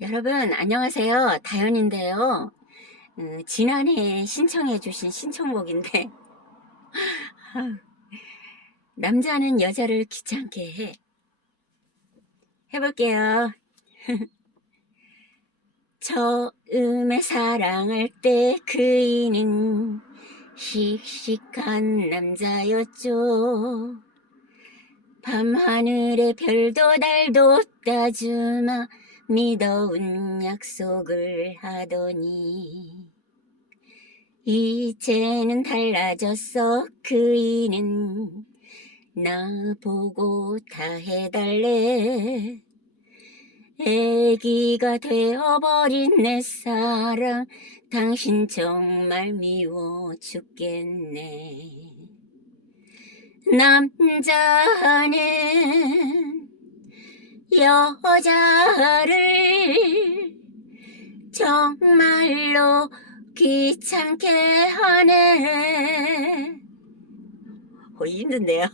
여러분, 안녕하세요. 다현인데요. 음, 지난해 신청해 주신 신청곡인데, 아우, 남자는 여자를 귀찮게 해. 해볼게요. 처음에 사랑할 때 그이는 씩씩한 남자였죠. 밤하늘에 별도 달도 따주마 믿어온 약속을 하더니 이제는 달라졌어. 그이는 나 보고 다 해달래. 애기가 되어버린 내 사랑. 당신 정말 미워 죽겠네. 남자는 여자를 정말로 귀찮게 하네. 어, 힘든데요.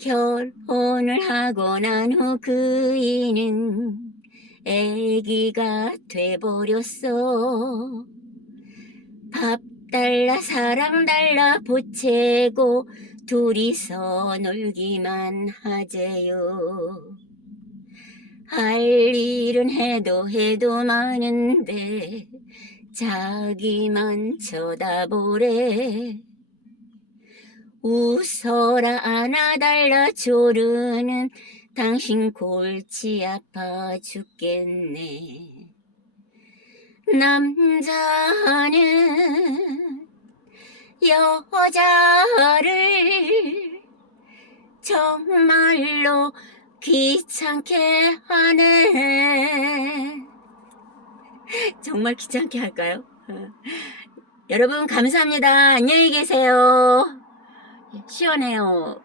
결혼을 하고 난 후 그이는 애기가 돼버렸어. 밥 달라 사랑 달라 보채고 둘이서 놀기만 하재요. 할 일은 해도 해도 많은데 자기만 쳐다보래. 웃어라 안아달라 조르는 당신 골치 아파 죽겠네. 남자는 여자를 정말로 귀찮게 하네. 정말 귀찮게 할까요? 어. 여러분 감사합니다. 안녕히 계세요. 시원해요.